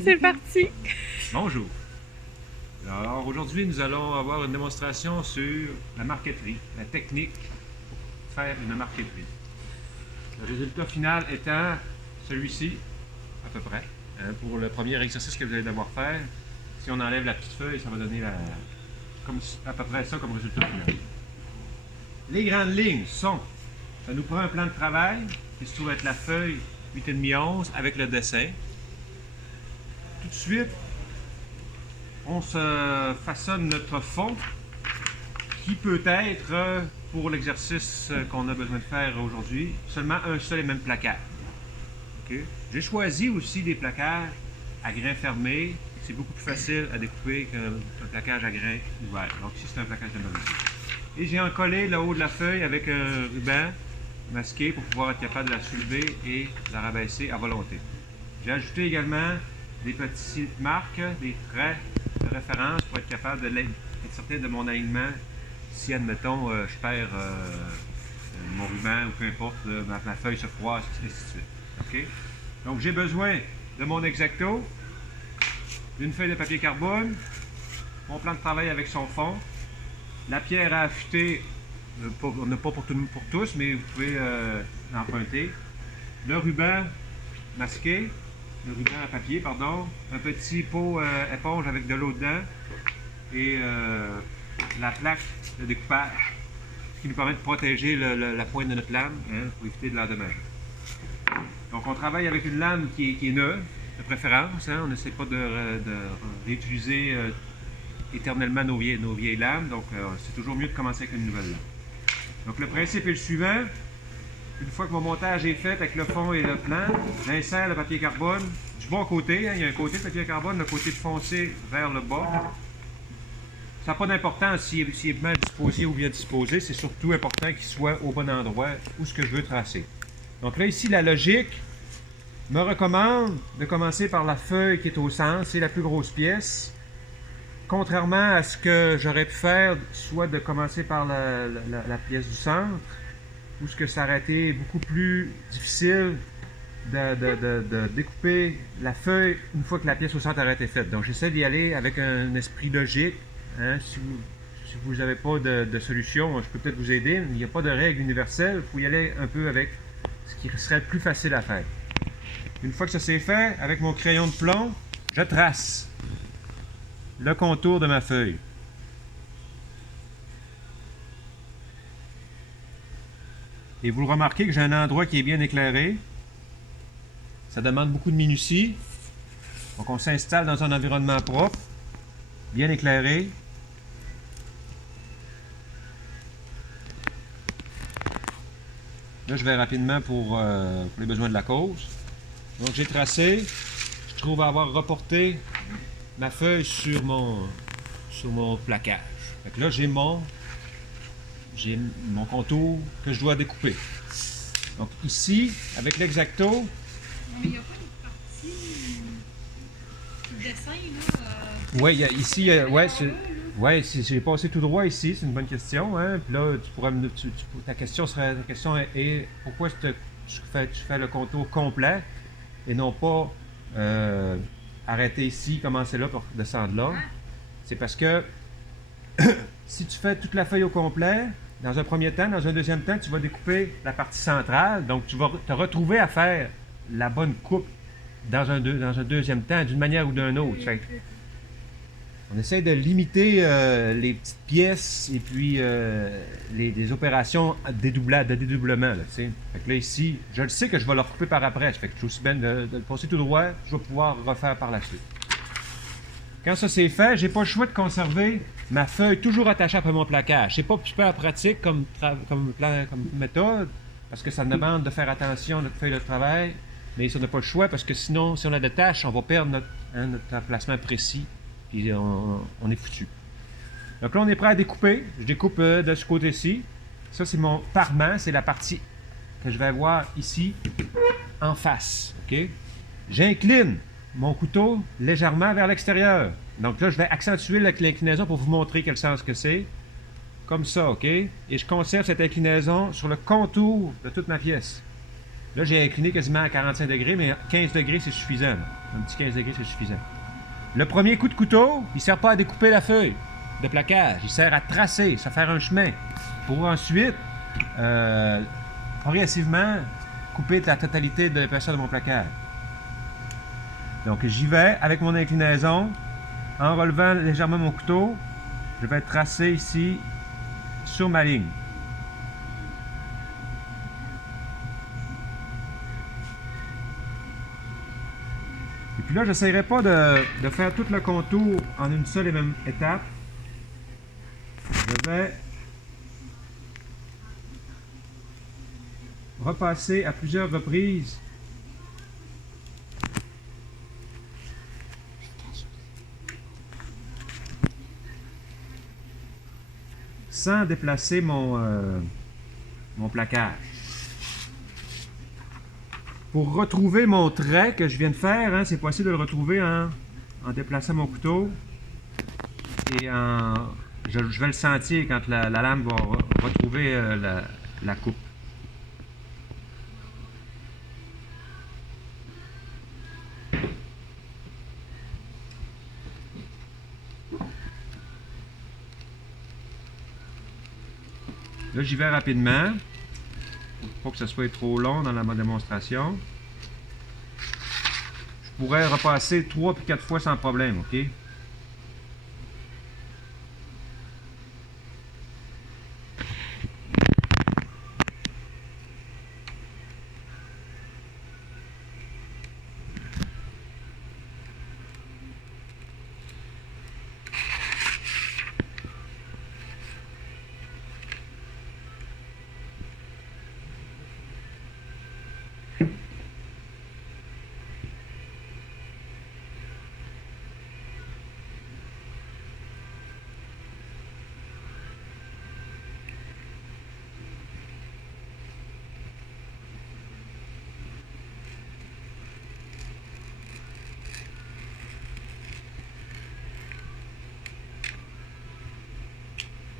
C'est parti! Bonjour. Alors aujourd'hui, nous allons avoir une démonstration sur la marqueterie, la technique pour faire une marqueterie. Le résultat final étant celui-ci, à peu près. Pour le premier exercice que vous allez devoir faire, si on enlève la petite feuille, ça va donner à peu près ça comme résultat final. Les grandes lignes sont, ça nous prend un plan de travail qui se trouve être la feuille 8,5-11 avec le dessin. Tout de suite, on se façonne notre fond qui peut être, pour l'exercice qu'on a besoin de faire aujourd'hui, seulement un seul et même placage. Okay? J'ai choisi aussi des placages à grains fermés. C'est beaucoup plus facile à découper qu'un placage à grains ouverts. Donc ici, c'est un placage de novice. Et j'ai encollé le haut de la feuille avec un ruban masqué pour pouvoir être capable de la soulever et de la rabaisser à volonté. J'ai ajouté également des petites marques, des traits de référence pour être capable d'être certain de mon alignement si, admettons, je perds mon ruban ou peu importe, ma feuille se froisse, et ainsi de suite. Okay? Donc, j'ai besoin de mon X-Acto, d'une feuille de papier carbone, mon plan de travail avec son fond, la pierre à affûter, pas pour tous, mais vous pouvez l'emprunter, le ruban masqué, le ruban à papier, pardon, un petit pot éponge avec de l'eau dedans et la plaque de découpage qui nous permet de protéger la pointe de notre lame pour éviter de l'endommager. Donc on travaille avec une lame qui est neuve, de préférence, on n'essaie pas de réutiliser éternellement nos vieilles lames, donc c'est toujours mieux de commencer avec une nouvelle lame. Donc le principe est le suivant. Une fois que mon montage est fait avec le fond et le plan, j'insère le papier carbone du bon côté. Il y a un côté de papier carbone, le côté foncé vers le bas. Ça n'a pas d'importance s'il est mal disposé ou bien disposé. C'est surtout important qu'il soit au bon endroit où ce que je veux tracer. Donc là, ici, la logique me recommande de commencer par la feuille qui est au centre. C'est la plus grosse pièce. Contrairement à ce que j'aurais pu faire, soit de commencer par la pièce du centre, où ce que ça aurait été beaucoup plus difficile de découper la feuille une fois que la pièce au centre aurait été faite. Donc j'essaie d'y aller avec un esprit logique. Si vous n'avez pas de solution, je peux peut-être vous aider. Il n'y a pas de règle universelle. Il faut y aller un peu avec ce qui serait plus facile à faire. Une fois que ça c'est fait, avec mon crayon de plomb, je trace le contour de ma feuille. Et vous le remarquez que j'ai un endroit qui est bien éclairé. Ça demande beaucoup de minutie. Donc on s'installe dans un environnement propre, bien éclairé. Là, je vais rapidement pour les besoins de la cause. Donc j'ai tracé. Je trouve avoir reporté ma feuille sur mon placage. Fait que là, j'ai mon contour que je dois découper. Donc ici, avec l'X-Acto... Il n'y a pas une partie du dessin, là? Oui, ici, ouais, j'ai passé tout droit ici, c'est une bonne question. Hein? Puis là, tu pourrais ta question est pourquoi tu fais le contour complet et non pas arrêter ici, commencer là pour descendre là. C'est parce que si tu fais toute la feuille au complet, dans un premier temps, dans un deuxième temps, tu vas découper la partie centrale. Donc, tu vas te retrouver à faire la bonne coupe dans un deuxième temps, d'une manière ou d'une autre. Fait, on essaie de limiter les petites pièces et puis les opérations de dédoublement. Là, fait que là, ici, je le sais que je vais le recouper par après. Fait que je suis aussi bien de le passer tout droit, je vais pouvoir refaire par la suite. Quand ça c'est fait, j'ai pas le choix de conserver ma feuille toujours attachée après mon placage. C'est pas super pratique comme méthode, parce que ça demande de faire attention à notre feuille de travail, mais ça n'a pas le choix, parce que sinon, si on la détache, on va perdre notre emplacement précis, puis on est foutu. Donc là, on est prêt à découper. Je découpe de ce côté-ci. Ça, c'est mon parement, c'est la partie que je vais avoir ici, en face. Okay? J'incline mon couteau légèrement vers l'extérieur. Donc là, je vais accentuer l'inclinaison pour vous montrer quel sens que c'est. Comme ça, OK? Et je conserve cette inclinaison sur le contour de toute ma pièce. Là, j'ai incliné quasiment à 45 degrés, mais 15 degrés, c'est suffisant. Là. Un petit 15 degrés, c'est suffisant. Le premier coup de couteau, il ne sert pas à découper la feuille de plaquage. Il sert à tracer, à faire un chemin. Pour ensuite, progressivement, couper la totalité de l'épaisseur de mon plaquage. Donc j'y vais avec mon inclinaison, en relevant légèrement mon couteau, je vais tracer ici sur ma ligne. Et puis là, je n'essaierai pas de faire tout le contour en une seule et même étape. Je vais repasser à plusieurs reprises sans déplacer mon plaquage. Pour retrouver mon trait que je viens de faire, hein, c'est possible de le retrouver en déplaçant mon couteau et je vais le sentir quand la lame va retrouver la coupe. Là, j'y vais rapidement, pour pas que ce soit trop long dans la démonstration. Je pourrais repasser 3 puis 4 fois sans problème, ok?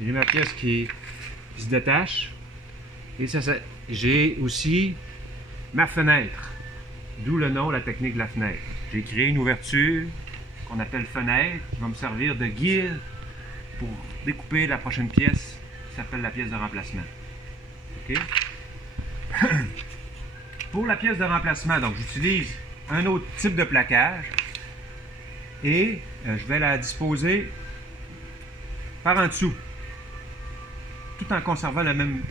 J'ai ma pièce qui se détache. Et j'ai aussi ma fenêtre. D'où le nom, la technique de la fenêtre. J'ai créé une ouverture qu'on appelle fenêtre, qui va me servir de guide pour découper la prochaine pièce, qui s'appelle la pièce de remplacement. OK? Pour la pièce de remplacement, donc j'utilise un autre type de plaquage et je vais la disposer par en dessous, tout en conservant le même...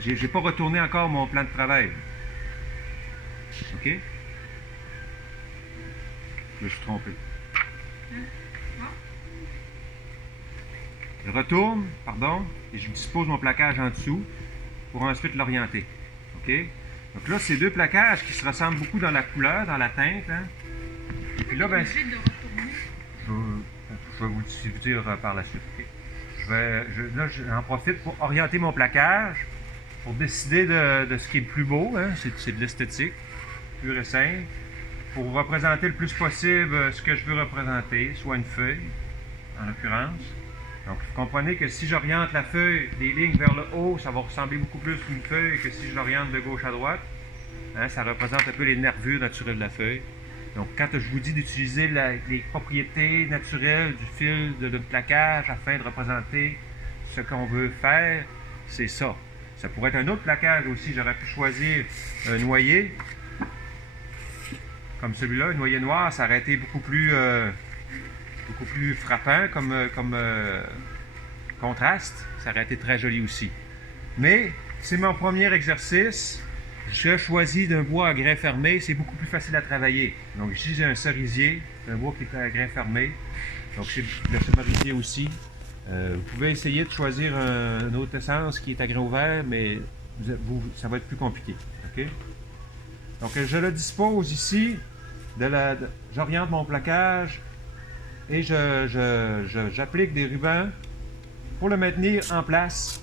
J'ai pas retourné encore mon plan de travail. OK? Là, je suis trompé. Je retourne, pardon, et je dispose mon plaquage en dessous pour ensuite l'orienter. OK? Donc là, c'est deux plaquages qui se ressemblent beaucoup dans la couleur, dans la teinte. Hein? Et puis là, ben, je vais vous dire par la suite. Okay? Là, j'en profite pour orienter mon plaquage, pour décider de ce qui est le plus beau. Hein? C'est de l'esthétique, pure et simple. Pour représenter le plus possible ce que je veux représenter, soit une feuille, en l'occurrence. Donc, vous comprenez que si j'oriente la feuille, les lignes vers le haut, ça va ressembler beaucoup plus à une feuille que si je l'oriente de gauche à droite. Hein, ça représente un peu les nervures naturelles de la feuille. Donc, quand je vous dis d'utiliser les propriétés naturelles du fil de plaquage afin de représenter ce qu'on veut faire, c'est ça. Ça pourrait être un autre plaquage aussi. J'aurais pu choisir un noyer, comme celui-là, un noyer noir, ça aurait été beaucoup plus frappant comme contraste. Ça aurait été très joli aussi. Mais c'est mon premier exercice. Je choisis d'un bois à grain fermé. C'est beaucoup plus facile à travailler. Donc ici, j'ai un cerisier, un bois qui est à grain fermé. Donc c'est le cerisier aussi. Vous pouvez essayer de choisir une autre essence qui est à grain ouvert, mais ça va être plus compliqué. Okay? Donc je le dispose ici. J'oriente mon plaquage et j'applique des rubans pour le maintenir en place.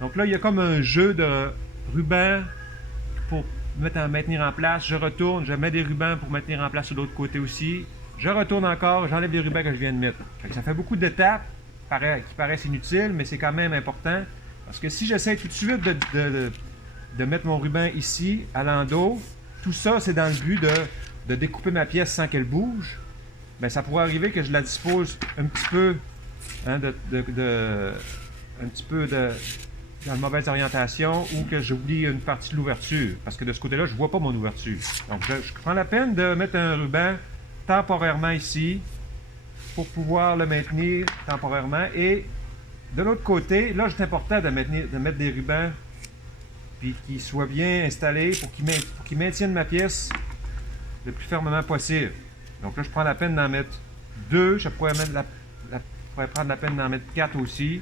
Donc là, il y a comme un jeu de rubans pour maintenir en place. Je retourne, je mets des rubans pour maintenir en place de l'autre côté aussi. Je retourne encore, j'enlève les rubans que je viens de mettre. Ça fait beaucoup d'étapes qui paraissent inutiles, mais c'est quand même important. Parce que si j'essaie tout de suite de mettre mon ruban ici, à l'endos, tout ça, c'est dans le but de découper ma pièce sans qu'elle bouge, ben ça pourrait arriver que je la dispose un petit peu, hein, un petit peu dans une mauvaise orientation ou que j'oublie une partie de l'ouverture. Parce que de ce côté-là, je ne vois pas mon ouverture. Donc, je prends la peine de mettre un ruban temporairement ici pour pouvoir le maintenir temporairement. Et de l'autre côté, là, c'est important de mettre des rubans puis qu'ils soient bien installés pour qu'ils maintiennent ma pièce le plus fermement possible. Donc là, je prends la peine d'en mettre 2. Je pourrais prendre la peine d'en mettre 4 aussi.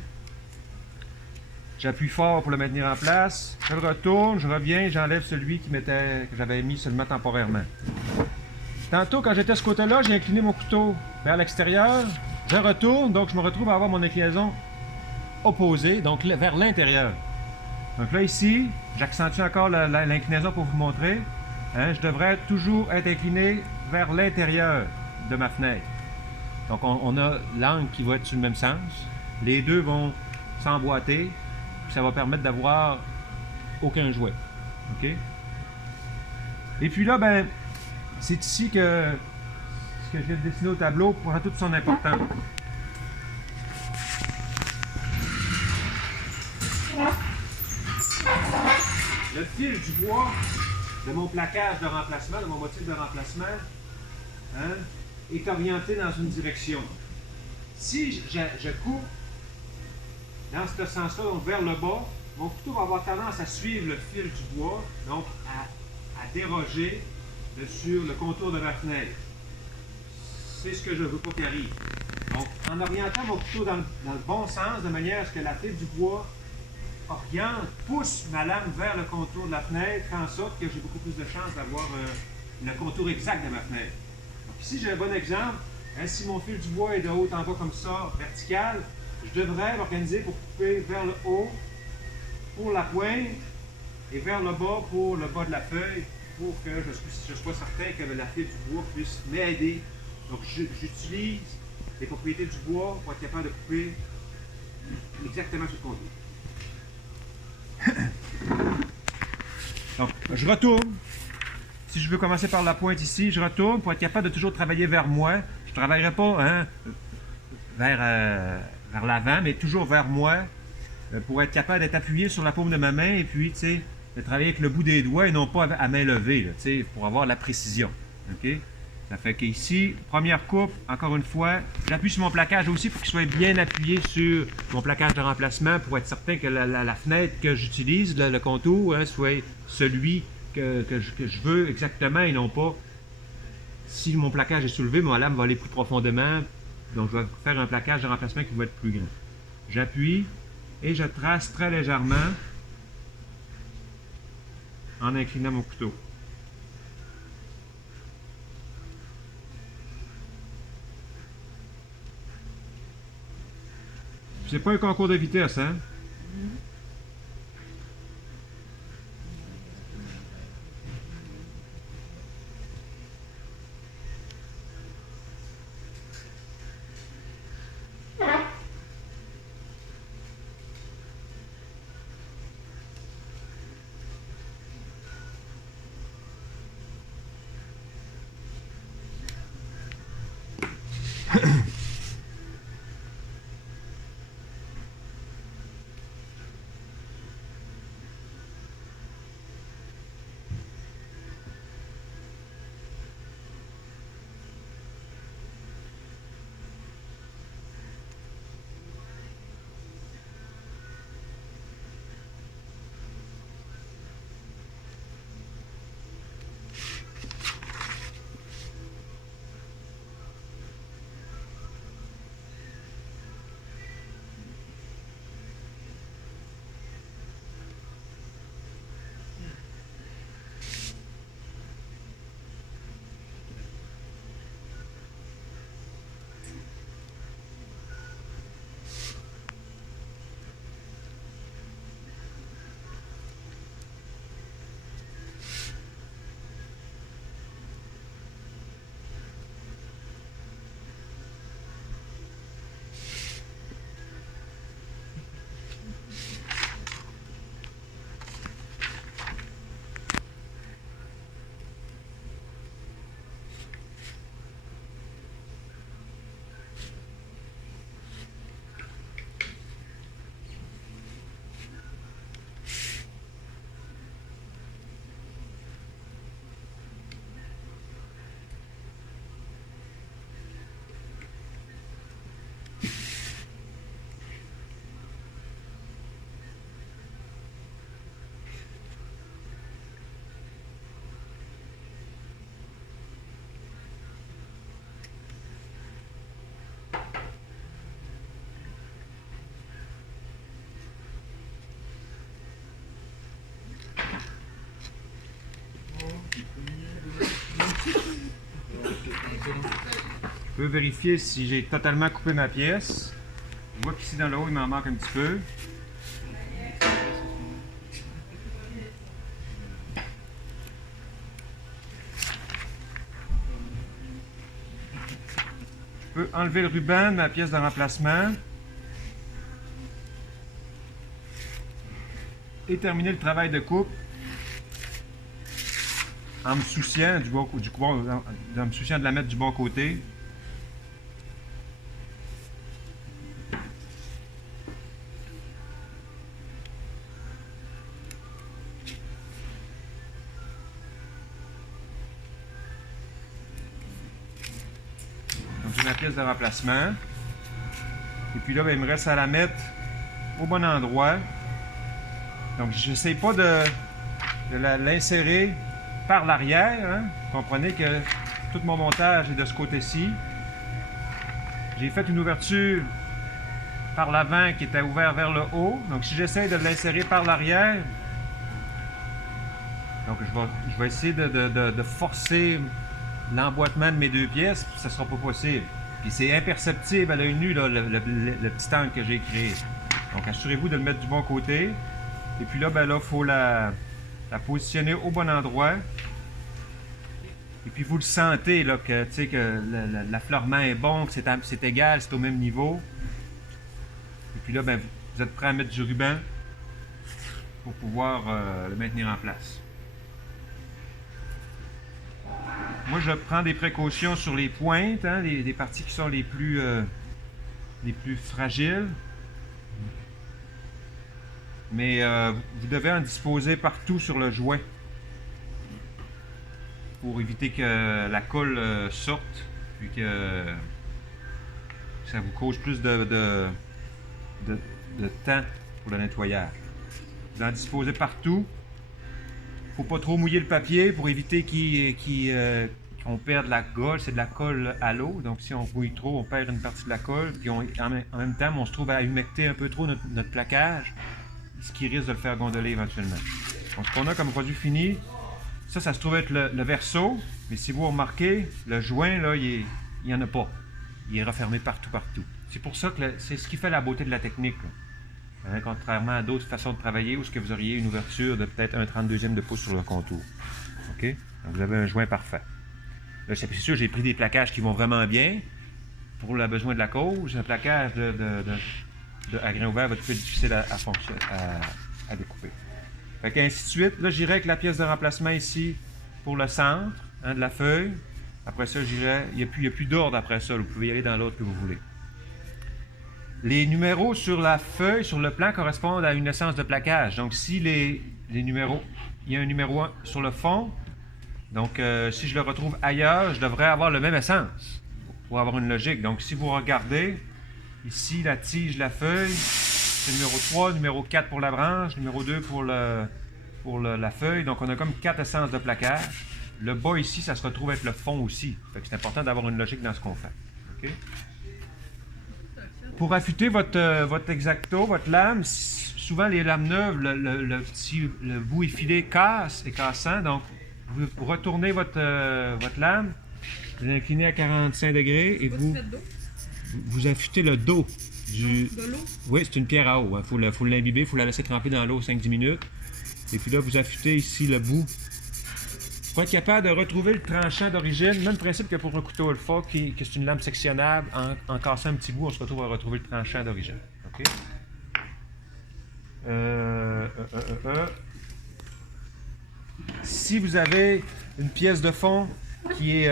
J'appuie fort pour le maintenir en place. Je le retourne, je reviens, j'enlève celui que j'avais mis seulement temporairement. Tantôt, quand j'étais à ce côté-là, j'ai incliné mon couteau vers l'extérieur. Je retourne, donc je me retrouve à avoir mon inclinaison opposée, donc vers l'intérieur. Donc là, ici, j'accentue encore l'inclinaison pour vous montrer. Hein, je devrais toujours être incliné vers l'intérieur de ma fenêtre. Donc, on a l'angle qui va être sur le même sens. Les deux vont s'emboîter. Ça va permettre d'avoir aucun jouet. OK? Et puis là, ben, c'est ici que ce que je viens de dessiner au tableau prend toute son importance. Le fil du bois de mon plaquage de remplacement, de mon motif de remplacement, hein, est orienté dans une direction. Si je coupe dans ce sens-là, donc vers le bas, mon couteau va avoir tendance à suivre le fil du bois, donc à déroger sur le contour de ma fenêtre. C'est ce que je ne veux pas qu'il arrive. Donc, en orientant mon couteau dans le bon sens, de manière à ce que la fil du bois oriente, pousse ma lame vers le contour de la fenêtre, fait en sorte que j'ai beaucoup plus de chances d'avoir le contour exact de ma fenêtre. Donc ici, j'ai un bon exemple. Hein, si mon fil du bois est de haut en bas comme ça, vertical, je devrais m'organiser pour couper vers le haut pour la pointe et vers le bas pour le bas de la feuille pour que je sois certain que la fil du bois puisse m'aider. Donc j'utilise les propriétés du bois pour être capable de couper exactement sur le contour. Donc, je retourne. Si je veux commencer par la pointe ici, je retourne pour être capable de toujours travailler vers moi. Je ne travaillerai pas hein, vers l'avant, mais toujours vers moi pour être capable d'être appuyé sur la paume de ma main et puis, tu sais, de travailler avec le bout des doigts et non pas à main levée, là, tu sais, pour avoir la précision. OK? Ça fait qu'ici, première coupe, encore une fois, j'appuie sur mon plaquage aussi pour qu'il soit bien appuyé sur mon plaquage de remplacement pour être certain que la fenêtre que j'utilise, le contour, hein, soit celui que je veux exactement et non pas si mon plaquage est soulevé, ma lame va aller plus profondément. Donc, je vais faire un plaquage de remplacement qui va être plus grand. J'appuie et je trace très légèrement en inclinant mon couteau. C'est pas un concours de vitesse, hein? Je peux vérifier si j'ai totalement coupé ma pièce. Je vois qu'ici dans le haut, il m'en manque un petit peu. Je peux enlever le ruban de ma pièce de remplacement et terminer le travail de coupe en me souciant en me souciant de la mettre du bon côté. Donc j'ai ma pièce de remplacement. Et puis là, ben, il me reste à la mettre au bon endroit. Donc j'essaie pas de l'insérer par l'arrière. Hein. Comprenez que tout mon montage est de ce côté-ci. J'ai fait une ouverture par l'avant qui était ouverte vers le haut. Donc si j'essaie de l'insérer par l'arrière, donc je vais essayer de forcer l'emboîtement de mes deux pièces, puis ça ne sera pas possible. Puis c'est imperceptible à l'œil nu, là, le petit angle que j'ai créé. Donc assurez-vous de le mettre du bon côté. Et puis là, ben là, il faut la positionner au bon endroit. Et puis vous le sentez là, que, que l'affleurement est bon, que c'est égal, c'est au même niveau. Et puis là, ben, vous êtes prêt à mettre du ruban pour pouvoir le maintenir en place. Moi, je prends des précautions sur les pointes, hein, les parties qui sont les plus fragiles. Mais vous devez en disposer partout sur le joint pour éviter que la colle sorte, puis que ça vous cause plus de temps pour le nettoyage. Vous en disposez partout. Il ne faut pas trop mouiller le papier pour éviter qu'on perde la colle. C'est de la colle à l'eau, donc si on mouille trop, on perd une partie de la colle. Puis en même temps, on se trouve à humecter un peu trop notre plaquage, ce qui risque de le faire gondoler éventuellement. Donc ce qu'on a comme produit fini, ça se trouve être le verso, mais si vous remarquez, le joint, là, il n'y en a pas. Il est refermé partout. C'est pour ça que c'est ce qui fait la beauté de la technique. Hein, contrairement à d'autres façons de travailler où ce que vous auriez une ouverture de peut-être 1/32e de pouce sur le contour. OK? Donc vous avez un joint parfait. Là, c'est sûr, j'ai pris des plaquages qui vont vraiment bien pour le besoin de la cause. Un plaquage à grain ouvert va être plus difficile à découper. Fait qu'ainsi de suite. Là, j'irai avec la pièce de remplacement ici pour le centre de la feuille. Après ça, j'irai. Il n'y a plus d'ordre après ça. Vous pouvez y aller dans l'autre que vous voulez. Les numéros sur la feuille, sur le plan, correspondent à une essence de plaquage. Donc, si les numéros, il y a un numéro 1 sur le fond, donc si je le retrouve ailleurs, je devrais avoir le même essence pour avoir une logique. Donc, si vous regardez, ici, la tige, la feuille, c'est numéro 3, numéro 4 pour la branche, numéro 2 pour la feuille. Donc, on a comme 4 essences de plaquage. Le bas ici, ça se retrouve être le fond aussi. C'est important d'avoir une logique dans ce qu'on fait. Okay? Pour affûter votre exacto, votre lame, souvent les lames neuves, le bout effilé est cassant. Donc, vous retournez votre lame, vous l'inclinez à 45 degrés et vous affûtez le dos. De l'eau? Oui, c'est une pierre à eau. Il faut l'imbiber, il faut la laisser tremper dans l'eau 5-10 minutes. Et puis là, vous affûtez ici le bout. Pour être capable de retrouver le tranchant d'origine, même principe que pour un couteau alpha, qui est une lame sectionnable, en cassant un petit bout, on se retrouve à retrouver le tranchant d'origine. Okay? Si vous avez une pièce de fond qui est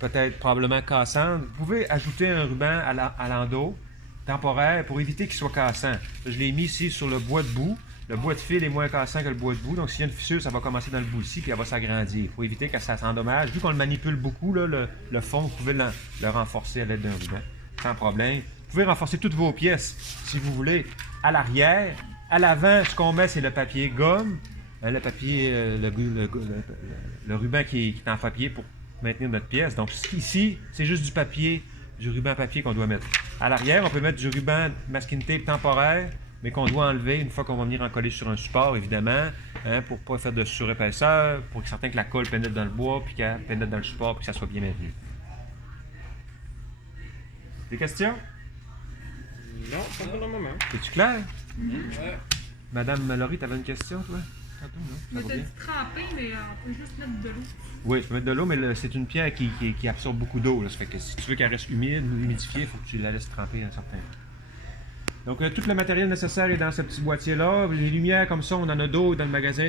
peut-être probablement cassante, vous pouvez ajouter un ruban à l'endos temporaire pour éviter qu'il soit cassant. Je l'ai mis ici sur le bois de bout. Le bois de fil est moins cassant que le bois de bout, donc s'il y a une fissure, ça va commencer dans le bout ici, puis elle va s'agrandir. Il faut éviter que ça s'endommage. Vu qu'on le manipule beaucoup, là, le fond, vous pouvez le renforcer à l'aide d'un ruban, sans problème. Vous pouvez renforcer toutes vos pièces, si vous voulez, à l'arrière. À l'avant, ce qu'on met, c'est le papier gomme, le papier, le ruban qui est en papier pour maintenir notre pièce. Donc ici, c'est juste du papier, du ruban papier qu'on doit mettre. À l'arrière, on peut mettre du ruban masking tape temporaire, mais qu'on doit enlever une fois qu'on va venir en coller sur un support, évidemment, hein, pour ne pas faire de surépaisseur, pour être certain que la colle pénètre dans le bois, puis qu'elle pénètre dans le support, puis que ça soit bien maintenu. Des questions? Non, pas pour le moment. Es-tu clair? Ouais. Madame Laurie, t'avais une question, toi? Tantôt, non? Ça Mais va t'as bien? dit tremper, mais on peut juste mettre de l'eau. Oui, je peux mettre de l'eau, mais c'est une pierre qui absorbe beaucoup d'eau. Là. Ça fait que si tu veux qu'elle reste humide ou humidifiée, il faut que tu la laisses tremper un certain temps. Donc, tout le matériel nécessaire est dans ce petit boîtier-là. Les lumières comme ça, on en a d'autres dans le magasin.